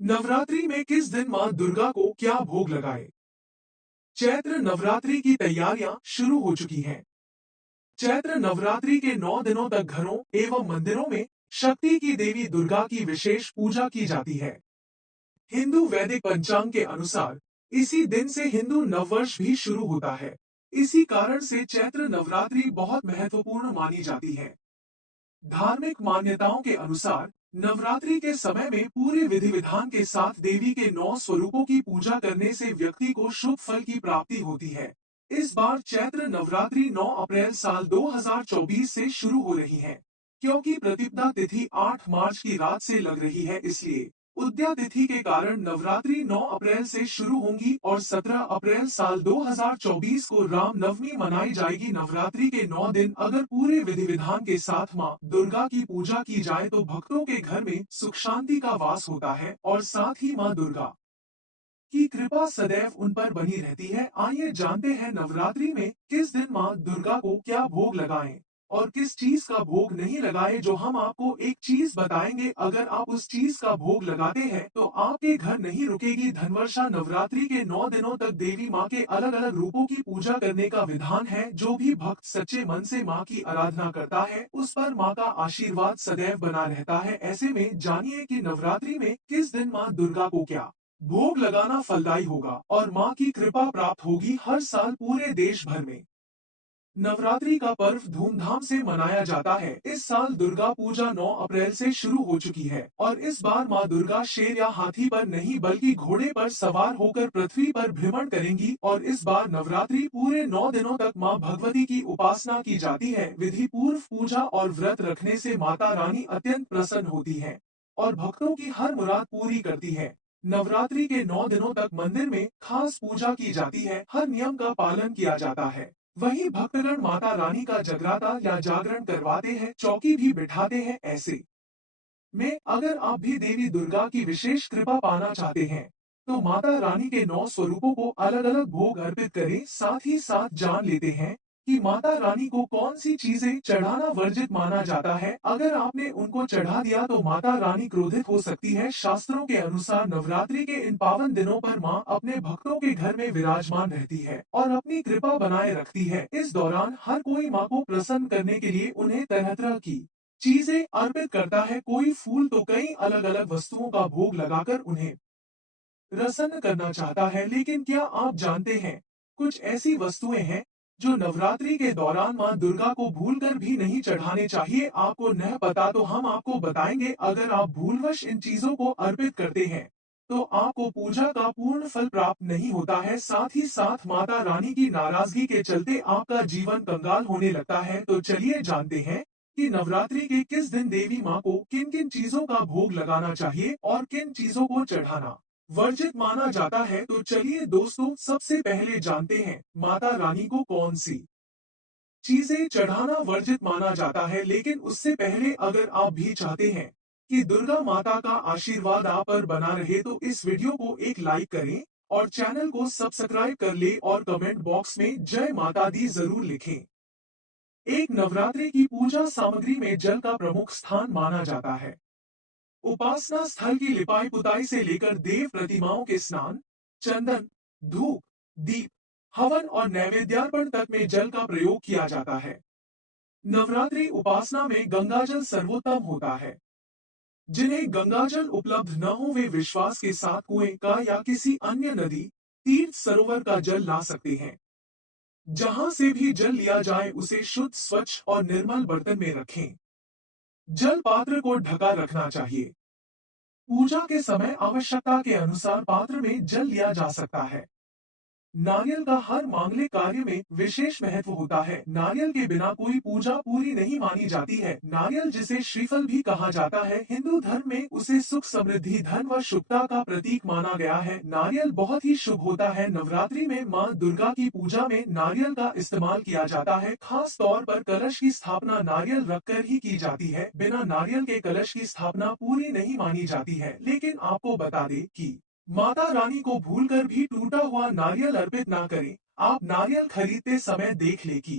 नवरात्रि में किस दिन मां दुर्गा को क्या भोग लगाए? चैत्र नवरात्रि की तैयारियां शुरू हो चुकी हैं। चैत्र नवरात्रि के 9 दिनों तक घरों एवं मंदिरों में शक्ति की देवी दुर्गा की विशेष पूजा की जाती है। हिंदू वैदिक पंचांग के अनुसार इसी दिन से हिंदू नववर्ष भी शुरू होता है। इसी कारण से चैत्र नवरात्रि बहुत महत्वपूर्ण मानी जाती है। धार्मिक मान्यताओं के अनुसार नवरात्रि के समय में पूरे विधि विधान के साथ देवी के 9 स्वरूपों की पूजा करने से व्यक्ति को शुभ फल की प्राप्ति होती है। इस बार चैत्र नवरात्रि 9 अप्रैल साल 2024 से शुरू हो रही है। क्योंकि प्रतिपदा तिथि 8 मार्च की रात से लग रही है, इसलिए उद्या तिथि के कारण नवरात्रि 9 अप्रैल से शुरू होंगी और 17 अप्रैल साल 2024 को राम नवमी मनाई जाएगी। नवरात्रि के 9 दिन अगर पूरे विधि विधान के साथ मां दुर्गा की पूजा की जाए तो भक्तों के घर में सुख शांति का वास होता है और साथ ही मां दुर्गा की कृपा सदैव उन पर बनी रहती है। आइए जानते हैं नवरात्रि में किस दिन मां दुर्गा को क्या भोग लगाएं और किस चीज का भोग नहीं लगाए। जो हम आपको एक चीज बताएंगे, अगर आप उस चीज का भोग लगाते हैं तो आपके घर नहीं रुकेगी धनवर्षा। नवरात्रि के 9 दिनों तक देवी मां के अलग अलग रूपों की पूजा करने का विधान है। जो भी भक्त सच्चे मन से मां की आराधना करता है उस पर मां का आशीर्वाद सदैव बना रहता है। ऐसे में जानिए कि नवरात्रि में किस दिन मां दुर्गा को क्या भोग लगाना फलदायी होगा और मां की कृपा प्राप्त होगी। हर साल पूरे देश भर में नवरात्रि का पर्व धूमधाम से मनाया जाता है। इस साल दुर्गा पूजा 9 अप्रैल से शुरू हो चुकी है और इस बार मां दुर्गा शेर या हाथी पर नहीं बल्कि घोड़े पर सवार होकर पृथ्वी पर भ्रमण करेंगी। और इस बार नवरात्रि पूरे 9 दिनों तक मां भगवती की उपासना की जाती है। विधि पूर्व पूजा और व्रत रखने से माता रानी अत्यंत प्रसन्न होती है और भक्तों की हर मुराद पूरी करती है। नवरात्रि के 9 दिनों तक मंदिर में खास पूजा की जाती है, हर नियम का पालन किया जाता है। वहीं भक्तगण माता रानी का जगराता या जागरण करवाते हैं, चौकी भी बिठाते हैं। ऐसे में अगर आप भी देवी दुर्गा की विशेष कृपा पाना चाहते हैं तो माता रानी के 9 स्वरूपों को अलग अलग भोग अर्पित करें। साथ ही साथ जान लेते हैं कि माता रानी को कौन सी चीजें चढ़ाना वर्जित माना जाता है। अगर आपने उनको चढ़ा दिया तो माता रानी क्रोधित हो सकती है। शास्त्रों के अनुसार नवरात्रि के इन पावन दिनों पर मां अपने भक्तों के घर में विराजमान रहती है और अपनी कृपा बनाए रखती है। इस दौरान हर कोई मां को प्रसन्न करने के लिए उन्हें तरह तरह की चीजें अर्पित करता है। कोई फूल तो कई अलग अलग वस्तुओं का भोग लगाकर उन्हें प्रसन्न करना चाहता है। लेकिन क्या आप जानते हैं कुछ ऐसी वस्तुएं हैं जो नवरात्रि के दौरान मां दुर्गा को भूलकर भी नहीं चढ़ाने चाहिए। आपको नहीं पता तो हम आपको बताएंगे। अगर आप भूलवश इन चीजों को अर्पित करते हैं तो आपको पूजा का पूर्ण फल प्राप्त नहीं होता है। साथ ही साथ माता रानी की नाराजगी के चलते आपका जीवन कंगाल होने लगता है। तो चलिए जानते हैं कि नवरात्रि के किस दिन देवी मां को किन किन चीजों का भोग लगाना चाहिए और किन चीजों को चढ़ाना वर्जित माना जाता है। तो चलिए दोस्तों, सबसे पहले जानते हैं माता रानी को कौन सी चीजें चढ़ाना वर्जित माना जाता है। लेकिन उससे पहले अगर आप भी चाहते हैं कि दुर्गा माता का आशीर्वाद आप पर बना रहे तो इस वीडियो को एक लाइक करें और चैनल को सब्सक्राइब कर ले और कमेंट बॉक्स में जय माता दी जरूर लिखें। एक नवरात्रि की पूजा सामग्री में जल का प्रमुख स्थान माना जाता है। उपासना स्थल की लिपाई पुताई से लेकर देव प्रतिमाओं के स्नान, चंदन, धूप, दीप, हवन और नैवेद्यार्पण तक में जल का प्रयोग किया जाता है। नवरात्रि उपासना में गंगाजल सर्वोत्तम होता है। जिन्हें गंगाजल उपलब्ध न हो वे विश्वास के साथ कुएं का या किसी अन्य नदी, तीर्थ, सरोवर का जल ला सकते हैं। जहां से भी जल लिया जाए उसे शुद्ध, स्वच्छ और निर्मल बर्तन में रखें। जल पात्र को ढका रखना चाहिए। पूजा के समय आवश्यकता के अनुसार पात्र में जल लिया जा सकता है। नारियल का हर मांगलिक कार्य में विशेष महत्व होता है। नारियल के बिना कोई पूजा पूरी नहीं मानी जाती है। नारियल, जिसे श्रीफल भी कहा जाता है, हिंदू धर्म में उसे सुख, समृद्धि, धन व शुभता का प्रतीक माना गया है। नारियल बहुत ही शुभ होता है। नवरात्रि में मां दुर्गा की पूजा में नारियल का इस्तेमाल किया जाता है। खास तौर पर कलश की स्थापना नारियल रखकर ही की जाती है। बिना नारियल के कलश की स्थापना पूरी नहीं मानी जाती है। लेकिन आपको बता दें कि माता रानी को भूलकर भी टूटा हुआ नारियल अर्पित ना करें। आप नारियल खरीदते समय देख ले कि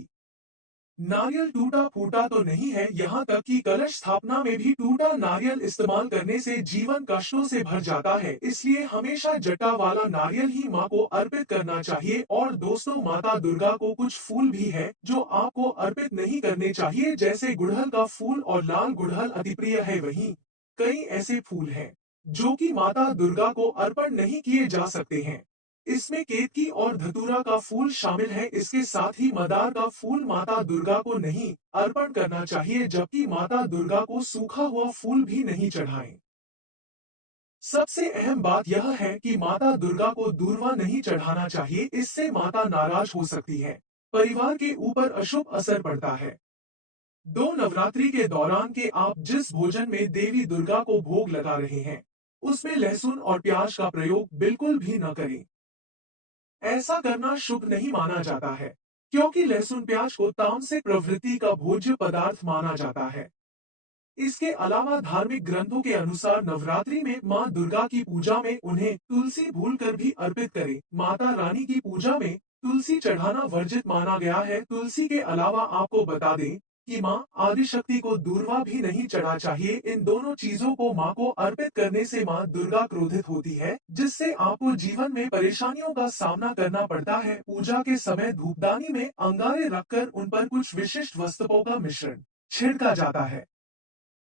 नारियल टूटा फूटा तो नहीं है, यहाँ तक कि कलश स्थापना में भी टूटा नारियल इस्तेमाल करने से जीवन कष्टों से भर जाता है। इसलिए हमेशा जटा वाला नारियल ही माँ को अर्पित करना चाहिए। और दोस्तों, माता दुर्गा को कुछ फूल भी है जो आपको अर्पित नहीं करने चाहिए, जैसे गुड़हल का फूल और लाल गुड़हल अति प्रिय है। वहीं कई ऐसे फूल हैं जो कि माता दुर्गा को अर्पण नहीं किए जा सकते हैं। इसमें केतकी और धतूरा का फूल शामिल है। इसके साथ ही मदार का फूल माता दुर्गा को नहीं अर्पण करना चाहिए, जबकि माता दुर्गा को सूखा हुआ फूल भी नहीं चढ़ाएं। सबसे अहम बात यह है कि माता दुर्गा को दूर्वा नहीं चढ़ाना चाहिए, इससे माता नाराज हो सकती है। परिवार के ऊपर अशुभ असर पड़ता है। दो नवरात्रि के दौरान के आप जिस भोजन में देवी दुर्गा को भोग लगा रहे हैं, उसमें लहसुन और प्याज का प्रयोग बिल्कुल भी न करें। ऐसा करना शुभ नहीं माना जाता है, क्योंकि लहसुन प्याज को तामसिक प्रवृत्ति का भोज्य पदार्थ माना जाता है। इसके अलावा धार्मिक ग्रंथों के अनुसार नवरात्रि में मां दुर्गा की पूजा में उन्हें तुलसी भूलकर भी अर्पित करें। माता रानी की पूजा में तुलसी चढ़ाना वर्जित माना गया है। तुलसी के अलावा आपको बता दें कि मां आदिशक्ति को दूर्वा भी नहीं चढ़ा चाहिए। इन दोनों चीजों को मां को अर्पित करने से मां दुर्गा क्रोधित होती है, जिससे आपको जीवन में परेशानियों का सामना करना पड़ता है। पूजा के समय धूपदानी में अंगारे रखकर उन पर कुछ विशिष्ट वस्तुओं का मिश्रण छिड़का जाता है।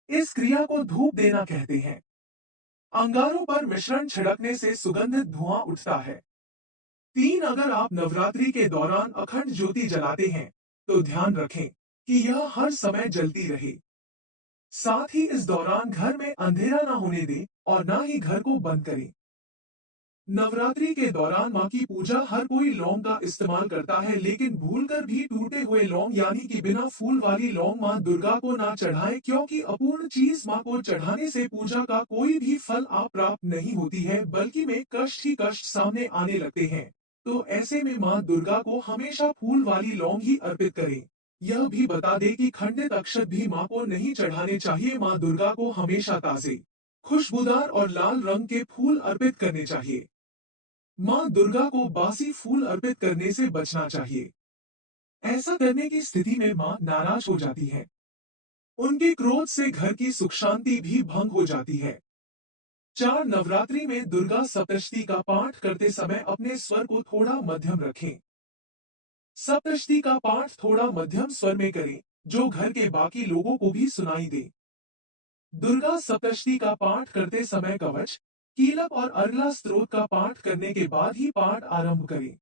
इस क्रिया को धूप देना कहते हैं। अंगारों पर मिश्रण छिड़कने से सुगंधित धुआं उठता है। तीन, अगर आप नवरात्रि के दौरान अखंड ज्योति जलाते हैं तो ध्यान रखें कि यह हर समय जलती रहे। साथ ही इस दौरान घर में अंधेरा न होने दें और न ही घर को बंद करें। नवरात्रि के दौरान मां की पूजा हर कोई लौंग का इस्तेमाल करता है, लेकिन भूलकर भी टूटे हुए लौंग यानी कि बिना फूल वाली लौंग मां दुर्गा को ना चढ़ाएं, क्योंकि अपूर्ण चीज मां को चढ़ाने से पूजा का कोई भी फल आप प्राप्त नहीं होती है, बल्कि में कष्ट ही कष्ट सामने आने लगते हैं। तो ऐसे में मां दुर्गा को हमेशा फूल वाली लौंग ही अर्पित करें। यह भी बता दें कि खंडित अक्षत भी मां को नहीं चढ़ाने चाहिए। मां दुर्गा को हमेशा ताजे, खुशबूदार और लाल रंग के फूल अर्पित करने चाहिए। मां दुर्गा को बासी फूल अर्पित करने से बचना चाहिए। ऐसा करने की स्थिति में मां नाराज हो जाती है। उनके क्रोध से घर की सुख शांति भी भंग हो जाती है। 4, नवरात्रि में दुर्गा सप्तशती का पाठ करते समय अपने स्वर को थोड़ा मध्यम रखें। सप्तशती का पाठ थोड़ा मध्यम स्वर में करें, जो घर के बाकी लोगों को भी सुनाई दे। दुर्गा सप्तशती का पाठ करते समय कवच, कीलक और अर्गला स्त्रोत का पाठ करने के बाद ही पाठ आरंभ करें।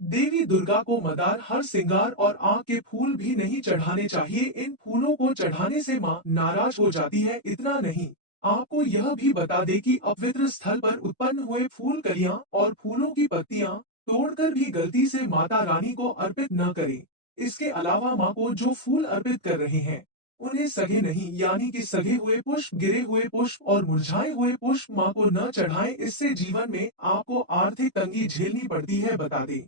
देवी दुर्गा को मदार, हर सिंगार और आग के फूल भी नहीं चढ़ाने चाहिए। इन फूलों को चढ़ाने से मां नाराज हो जाती है। इतना नहीं, आपको यह भी बता दें कि अपवित्र स्थल पर उत्पन्न हुए फूल कलियां और फूलों की पत्तियां तोड़कर भी गलती से माता रानी को अर्पित न करें। इसके अलावा मां को जो फूल अर्पित कर रहे हैं, उन्हें सगे नहीं यानी कि सगे हुए पुष्प, गिरे हुए पुष्प और मुरझाए हुए पुष्प मां को न चढ़ाएं। इससे जीवन में आपको आर्थिक तंगी झेलनी पड़ती है। बता दें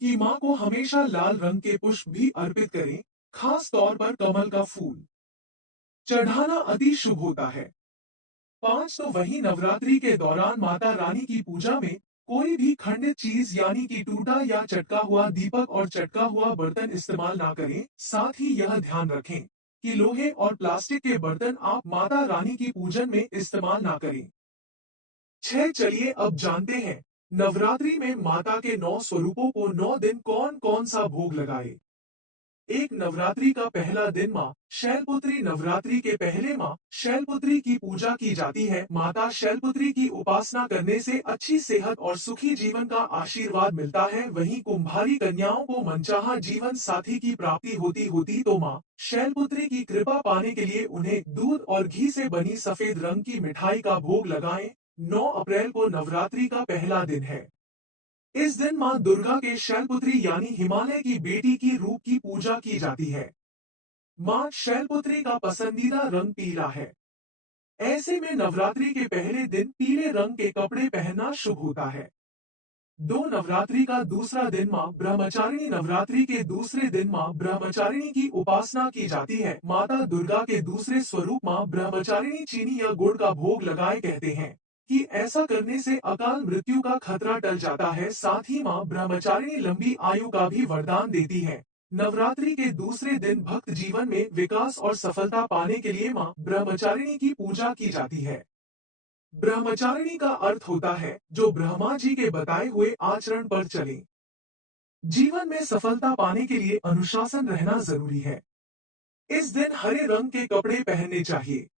कि मां को हमेशा लाल रंग के पुष्प भी अर्पित करें, खास तौर पर कमल का फूल चढ़ाना अति शुभ होता है। 5, तो वहीं नवरात्रि के दौरान माता रानी की पूजा में कोई भी खंडित चीज यानी कि टूटा या चटका हुआ दीपक और चटका हुआ बर्तन इस्तेमाल ना करें। साथ ही यह ध्यान रखें कि लोहे और प्लास्टिक के बर्तन आप माता रानी की पूजन में इस्तेमाल ना करें। 6, चलिए अब जानते हैं नवरात्रि में माता के 9 स्वरूपों को 9 दिन कौन कौन सा भोग लगाए। 1, नवरात्रि का पहला दिन माँ शैलपुत्री। नवरात्रि के पहले माँ शैलपुत्री की पूजा की जाती है। माता शैलपुत्री की उपासना करने से अच्छी सेहत और सुखी जीवन का आशीर्वाद मिलता है। वहीं कुंभारी कन्याओं को मनचाहा जीवन साथी की प्राप्ति होती तो माँ शैलपुत्री की कृपा पाने के लिए उन्हें दूध और घी से बनी सफेद रंग की मिठाई का भोग लगाएं। 9 अप्रैल को नवरात्रि का पहला दिन है। इस दिन मां दुर्गा के शैलपुत्री यानी हिमालय की बेटी की रूप की पूजा की जाती है। मां शैलपुत्री का पसंदीदा रंग पीला है। ऐसे में नवरात्रि के पहले दिन पीले रंग के कपड़े पहनना शुभ होता है। 2, नवरात्रि का दूसरा दिन मां ब्रह्मचारिणी। नवरात्रि के दूसरे दिन मां ब्रह्मचारिणी की उपासना की जाती है। माता दुर्गा के दूसरे स्वरूप मां ब्रह्मचारिणी चीनी या गुड़ का भोग लगाए। कहते हैं कि ऐसा करने से अकाल मृत्यु का खतरा टल जाता है। साथ ही मां ब्रह्मचारिणी लंबी आयु का भी वरदान देती है। नवरात्रि के दूसरे दिन भक्त जीवन में विकास और सफलता पाने के लिए मां ब्रह्मचारिणी की पूजा की जाती है। ब्रह्मचारिणी का अर्थ होता है जो ब्रह्मा जी के बताए हुए आचरण पर चले। जीवन में सफलता पाने के लिए अनुशासन रहना जरूरी है। इस दिन हरे रंग के कपड़े पहनने चाहिए।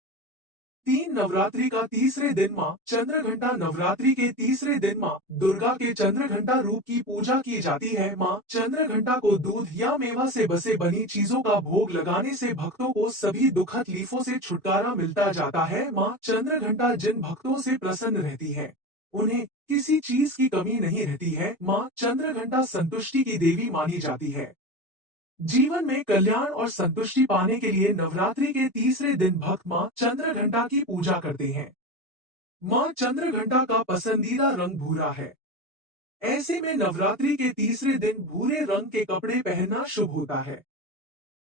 तीन नवरात्रि का तीसरे दिन मां चंद्रघंटा नवरात्रि के तीसरे दिन मां दुर्गा के चंद्रघंटा रूप की पूजा की जाती है। मां चंद्रघंटा को दूध या मेवा से बसे बनी चीजों का भोग लगाने से भक्तों को सभी दुख तकलीफों से छुटकारा मिलता जाता है। मां चंद्रघंटा जिन भक्तों से प्रसन्न रहती है उन्हें किसी चीज की कमी नहीं रहती है। मां चंद्रघंटा संतुष्टि की देवी मानी जाती है। जीवन में कल्याण और संतुष्टि पाने के लिए नवरात्रि के तीसरे दिन भक्त मां चंद्रघंटा की पूजा करते हैं। मां चंद्रघंटा का पसंदीदा रंग भूरा है। ऐसे में नवरात्रि के तीसरे दिन भूरे रंग के कपड़े पहनना शुभ होता है।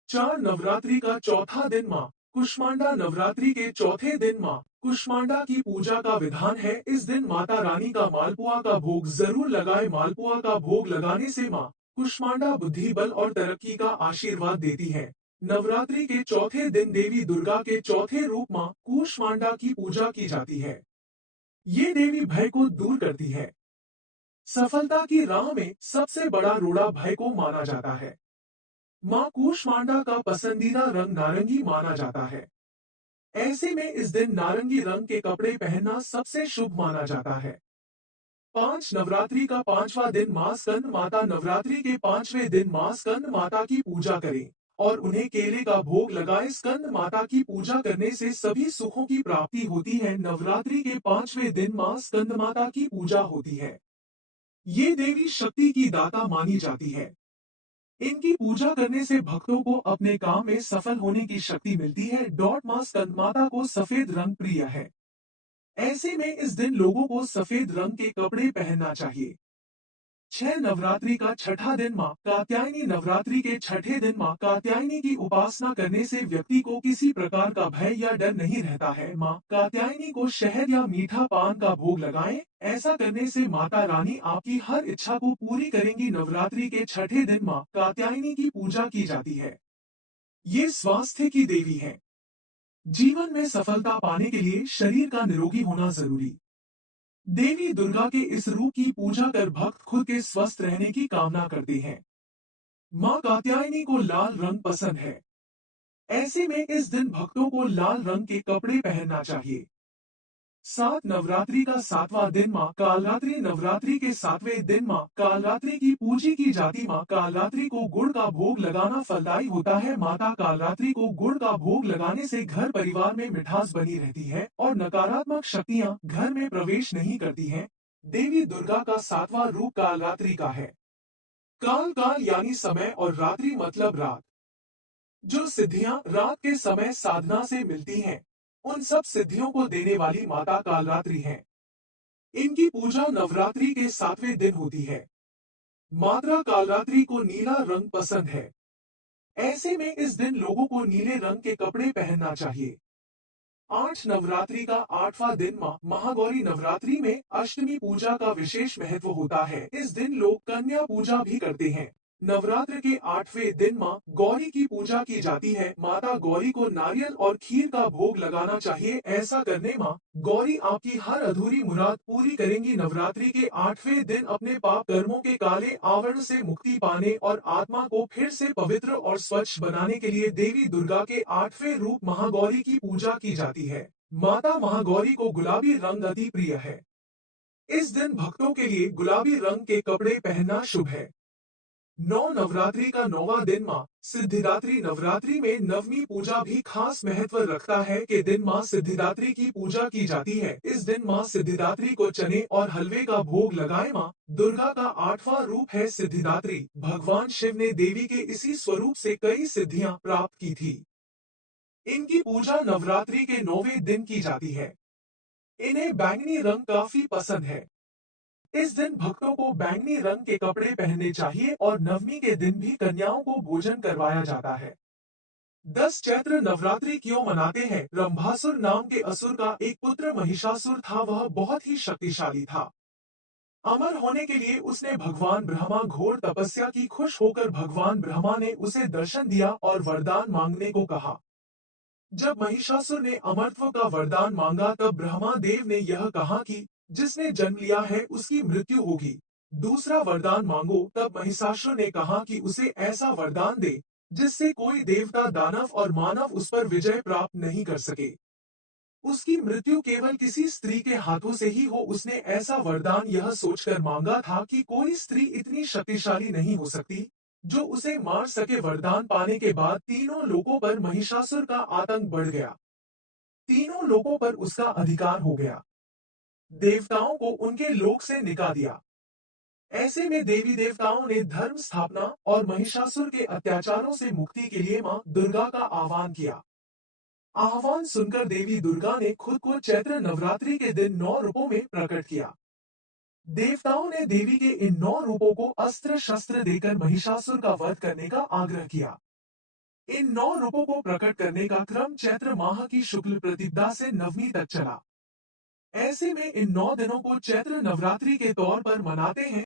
चार नवरात्रि का चौथा दिन मां कुष्मांडा नवरात्रि के चौथे दिन मां कुष्मांडा की पूजा का विधान है। इस दिन माता रानी का मालपुआ का भोग जरूर लगाए। मालपुआ का भोग लगाने से मां कुष्मांडा बुद्धि बल और तरक्की का आशीर्वाद देती है। नवरात्रि के चौथे दिन देवी दुर्गा के चौथे रूप मां कूष्मांडा की पूजा की जाती है। ये देवी भय को दूर करती है। सफलता की राह में सबसे बड़ा रोड़ा भय को माना जाता है। मां कूष्मांडा का पसंदीदा रंग नारंगी माना जाता है। ऐसे में इस दिन नारंगी रंग के कपड़े पहनना सबसे शुभ माना जाता है। पांच नवरात्रि का पांचवा दिन मां स्कंद माता नवरात्रि के पांचवें दिन मां स्कंद माता की पूजा करें और उन्हें केले का भोग लगाए। स्कंद माता की पूजा करने से सभी सुखों की प्राप्ति होती है। नवरात्रि के पांचवें दिन मां स्कंद माता की पूजा होती है। ये देवी शक्ति की दाता मानी जाती है। इनकी पूजा करने से भक्तों को अपने काम में सफल होने की शक्ति मिलती है। मां स्कंद माता को सफेद रंग प्रिय है। ऐसे में इस दिन लोगों को सफेद रंग के कपड़े पहनना चाहिए। छह नवरात्रि का छठा दिन मां कात्यायनी नवरात्रि के छठे दिन मां कात्यायनी की उपासना करने से व्यक्ति को किसी प्रकार का भय या डर नहीं रहता है। मां कात्यायनी को शहद या मीठा पान का भोग लगाएं। ऐसा करने से माता रानी आपकी हर इच्छा को पूरी करेंगी। नवरात्रि के छठे दिन मां कात्यायनी की पूजा की जाती है। ये स्वास्थ्य की देवी है। जीवन में सफलता पाने के लिए शरीर का निरोगी होना जरूरी। देवी दुर्गा के इस रूप की पूजा कर भक्त खुद के स्वस्थ रहने की कामना करते हैं। मां कात्यायनी को लाल रंग पसंद है। ऐसे में इस दिन भक्तों को लाल रंग के कपड़े पहनना चाहिए। सात नवरात्रि का सातवां दिन मां कालरात्रि नवरात्रि के सातवें दिन मां कालरात्रि की पूजी की जाती। मां कालरात्रि को गुड़ का भोग लगाना फलदायी होता है। माता कालरात्रि को गुड़ का भोग लगाने से घर परिवार में मिठास बनी रहती है और नकारात्मक शक्तियां घर में प्रवेश नहीं करती हैं। देवी दुर्गा का सातवां रूप कालरात्रि का है। काल काल यानी समय और रात्रि मतलब रात। जो सिद्धियां रात के समय साधना से मिलती हैं, उन सब सिद्धियों को देने वाली माता कालरात्रि हैं। इनकी पूजा नवरात्रि के सातवें दिन होती है। माता कालरात्रि को नीला रंग पसंद है। ऐसे में इस दिन लोगों को नीले रंग के कपड़े पहनना चाहिए। आठ नवरात्रि का आठवां दिन मां महागौरी नवरात्रि में अष्टमी पूजा का विशेष महत्व होता है। इस दिन लोग कन्या पूजा भी करते हैं। नवरात्र के आठवें दिन मां गौरी की पूजा की जाती है। माता गौरी को नारियल और खीर का भोग लगाना चाहिए। ऐसा करने मां गौरी आपकी हर अधूरी मुराद पूरी करेंगी। नवरात्रि के आठवें दिन अपने पाप कर्मों के काले आवरण से मुक्ति पाने और आत्मा को फिर से पवित्र और स्वच्छ बनाने के लिए देवी दुर्गा के आठवें रूप महागौरी की पूजा की जाती है। माता महागौरी को गुलाबी रंग अति प्रिय है। इस दिन भक्तों के लिए गुलाबी रंग के कपड़े पहनना शुभ है। नौ नवरात्रि का नौवां दिन मां सिद्धिदात्री नवरात्रि में नवमी पूजा भी खास महत्व रखता है। कि दिन मां सिद्धिदात्री की पूजा की जाती है। इस दिन मां सिद्धिदात्री को चने और हलवे का भोग लगाए। मां दुर्गा का आठवां रूप है सिद्धिदात्री। भगवान शिव ने देवी के इसी स्वरूप से कई सिद्धियां प्राप्त की थी। इनकी पूजा नवरात्रि के 9वें दिन की जाती है। इन्हें बैंगनी रंग काफी पसंद है। इस दिन भक्तों को बैंगनी रंग के कपड़े पहनने चाहिए और नवमी के दिन भी कन्याओं को भोजन करवाया जाता है। 10 चैत्र नवरात्रि क्यों मनाते हैं? रंभासुर नाम के असुर का एक पुत्र महिषासुर था। वह बहुत ही शक्तिशाली था। अमर होने के लिए उसने भगवान ब्रह्मा घोर तपस्या की। खुश होकर भगवान ब्रह्मा ने उसे दर्शन दिया और वरदान मांगने को कहा। जब महिषासुर ने अमरत्व का वरदान मांगा तब ब्रह्मा देव ने यह कहा कि जिसने जन्म लिया है उसकी मृत्यु होगी। दूसरा वरदान मांगो। तब महिषासुर ने कहा कि उसे ऐसा वरदान दे जिससे कोई देवता, दानव और मानव उस पर विजय प्राप्त नहीं कर सके। उसकी मृत्यु केवल किसी स्त्री के हाथों से ही हो। उसने ऐसा वरदान यह सोचकर मांगा था कि कोई स्त्री इतनी शक्तिशाली नहीं हो सकती जो उसे मार सके। वरदान पाने के बाद तीनों लोगों पर महिषासुर का आतंक बढ़ गया। तीनों लोगों पर उसका अधिकार हो गया। देवताओं को उनके लोक से निकाल दिया। ऐसे में देवी देवताओं ने धर्म स्थापना और महिषासुर के अत्याचारों से मुक्ति के लिए मां दुर्गा का आह्वान किया। आह्वान सुनकर देवी दुर्गा ने खुद को चैत्र नवरात्रि के दिन 9 रूपों में प्रकट किया। देवताओं ने देवी के इन 9 रूपों को अस्त्र शस्त्र देकर महिषासुर का वध करने का आग्रह किया। इन 9 रूपों को प्रकट करने का क्रम चैत्र माह की शुक्ल प्रतिपदा से नवमी तक चला। ऐसे में इन 9 दिनों को चैत्र नवरात्रि के तौर पर मनाते हैं।